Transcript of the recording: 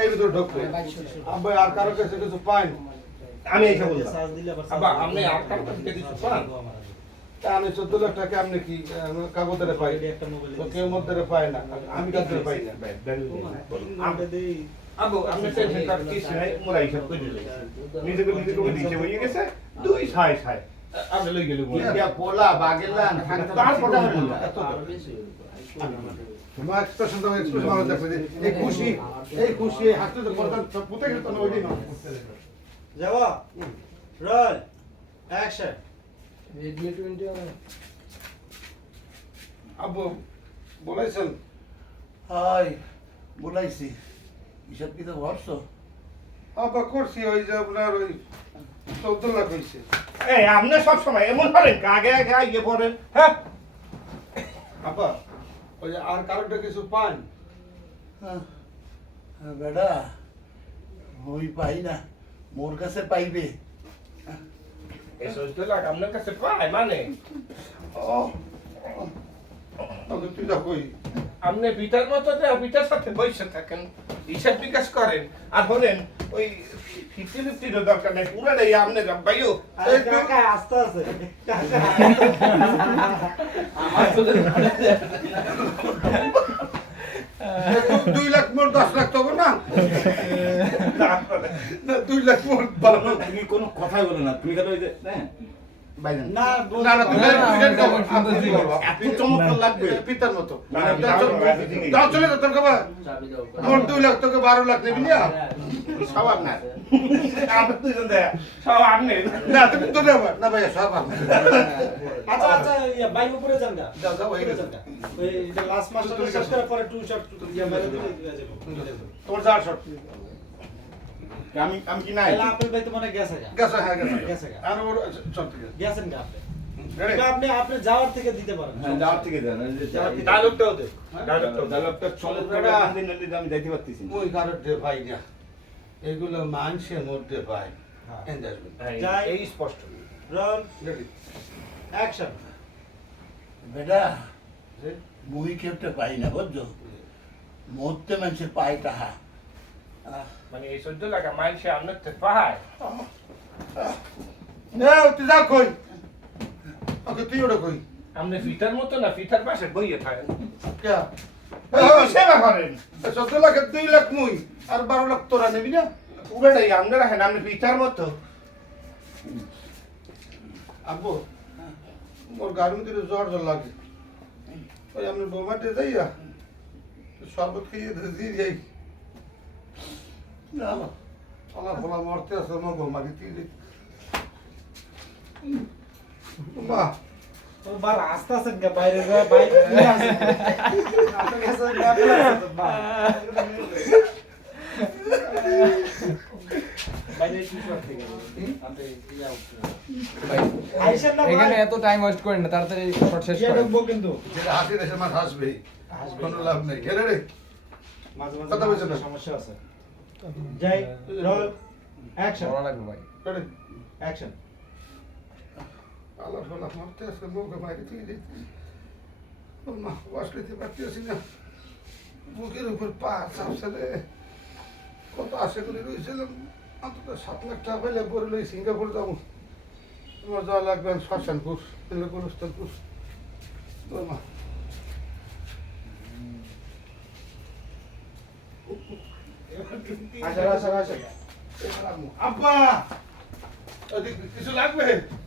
এই ভিতরে ঢুকবে আব্বা আর কারো কাছে কিছু পাইন আমি এসে বললাম আব্বা আপনি আর কারো কাছে কিছু পান? তা আমি 14 লাখ টাকা আপনি কি কাগজে পাই তো কেউ মধ্যে পায় না আমি কাছে পাই না আব্বু আপনি টেনশন করার কিছু নাই, মোরা হিসাব করে দিলে নিজেকে দিতে হয়ে গেছে 2.6 আপনি লই গেলে বলি ইয়া পোলা বাগেলান তারপরে এত তোমার এক্সপ্রেশন তো এক্সপ্রেশন ভালো দেখো যে এই খুশি হাসতে তো পর্দান পুঁতে গেল না ওইদিন যাওয়া রোল অ্যাকশন রেডিও 20 আব্বু বলেছেন হাই বলাইছি হিসাব কিতাব করছো আব্বা করছি ওই যে আপনার ওই 14 লাখ হয়েছে এই আপনি সব সময় এমন করেন আগে আগে আগে পড়েন হ্যাঁ আব্বা ওই যে আর কারোটা কিছু পান বেটা ওই পাই না মোর কাছে পাইবে এই 14 লাখ আপনার কাছে পায় মানে ও তবে তুই যা কই আপনি পিতার মতো পিতার সাথে বসে থাকেন হিসাব বিকাশ করেন আর বলেন ওই 50-50 দরকার নেই পুরাটাই আপনি ভাইও আরে কাকা আস্তে আস্তে আমার তো 2 লাখ মোর 10 লাখ তো হবে না না 2 লাখ মোর 12 লাখ তুমি কোনো কথাই বলো না, তুমি খালি ওই যে হ্যাঁ বাইজান না না না তুমি এত চমৎকার লাগবে পিতার মতো না, না, দাও চলে তো তোর বাবা চাবি দাও মোর 2 লাখ তোকে 12 লাখ নেবি না সব আপনার আপনি দুজন দেয়া সব আপনি না তুমি তো দেবা না ভাই সব আপনার আচ্ছা আচ্ছা ইয়া বাই উপরে যান গা যাও যাও হয়ে গেছে ওই এটা লাস্ট মাস্টার শেষ করার পরে টু শট ইয়া মেরে দিলে তোর যার শট আমি আমি কি নাই তাহলে আপেল ভাই তো মানে গেছে গা গেছে হ্যাঁ গেছে গেছে গা আর ওর চল ঠিক আছে গেছেন গা আপনি রেডি এটা আপনি আপনি যাওয়ার থেকে দিতে পারেন হ্যাঁ যাওয়ার থেকে দেন ডায়লগটাও দে ডায়লগটাও ডায়লগটা চলে বেটা। দিন আমি যাইতে পারতেছি না মুই কারোর দে ভাই না এগুলো মানুষের মধ্যে পায় হ্যাঁ। এনজাজমেন্ট যাই। এই স্পষ্ট রোল রেডি অ্যাকশন বেটা মুই কেউটা পাই না বুঝছো মরতে মানুষের পায় তাহা মানে এই 14 লাখ মাইনসে আপনার তো পায় না তুই যা কই ওকে তুই ওটা কই আপনি ফিটার মতো না ফিটার পাশে বইয়ে থাকেন কে এই সেবা করেন 14 লাখের 2 লাখ মুই আর 12 লাখ তোরা নেবি না পুরোটাই আপনি রাখেন আপনি ফিটার মতো আব্বু মোর গাড়ির মধ্যে জ্বর জ্বর লাগে ওই আমি বোমাতে যাইয়া শরবত খাইয়ে দিয়ে যাই না আল্লাহ ভোলা মরতে আছে মা বোমা দিতে মা তো বার আস্তে আস্তে গা বাইরে যা বাইরে নিয়ে আসেন আপনি গেছে গা তো বা বাইরে টু শট থেকে আপনি ইয়া আইসেন না এখানে ভাই এত টাইম ওয়েস্ট করেন না, তাড়াতাড়ি শট শেষ ইয়া করেন। ঢুকবো কিন্তু যেটা হাসি দেশে মাছ হাসবে কোনো লাভ নেই ঘেরে রে মাঝে কথা বলছেন না। মাঝে সমস্যা আছে যাই রোল অ্যাকশন বলা লাগবে ভাই। রেডি অ্যাকশন আল্লাহ ভোলা মরতে আছে মুখে বাইরে দিয়ে যাই ও মা ওয়াশ করতে পারতেছি না বুকের উপর পা চাপছে রে কত আশা করে রয়েছিলাম অন্তত 7 লাখ টাকা পেলে পরে লই সিঙ্গাপুর যাবো তোমার যাওয়া লাগবে শ্মশানপুর গুলস্তানপুর তোর মা আচ্ছা আচ্ছা আচ্ছা আব্বা কিছু লাগবে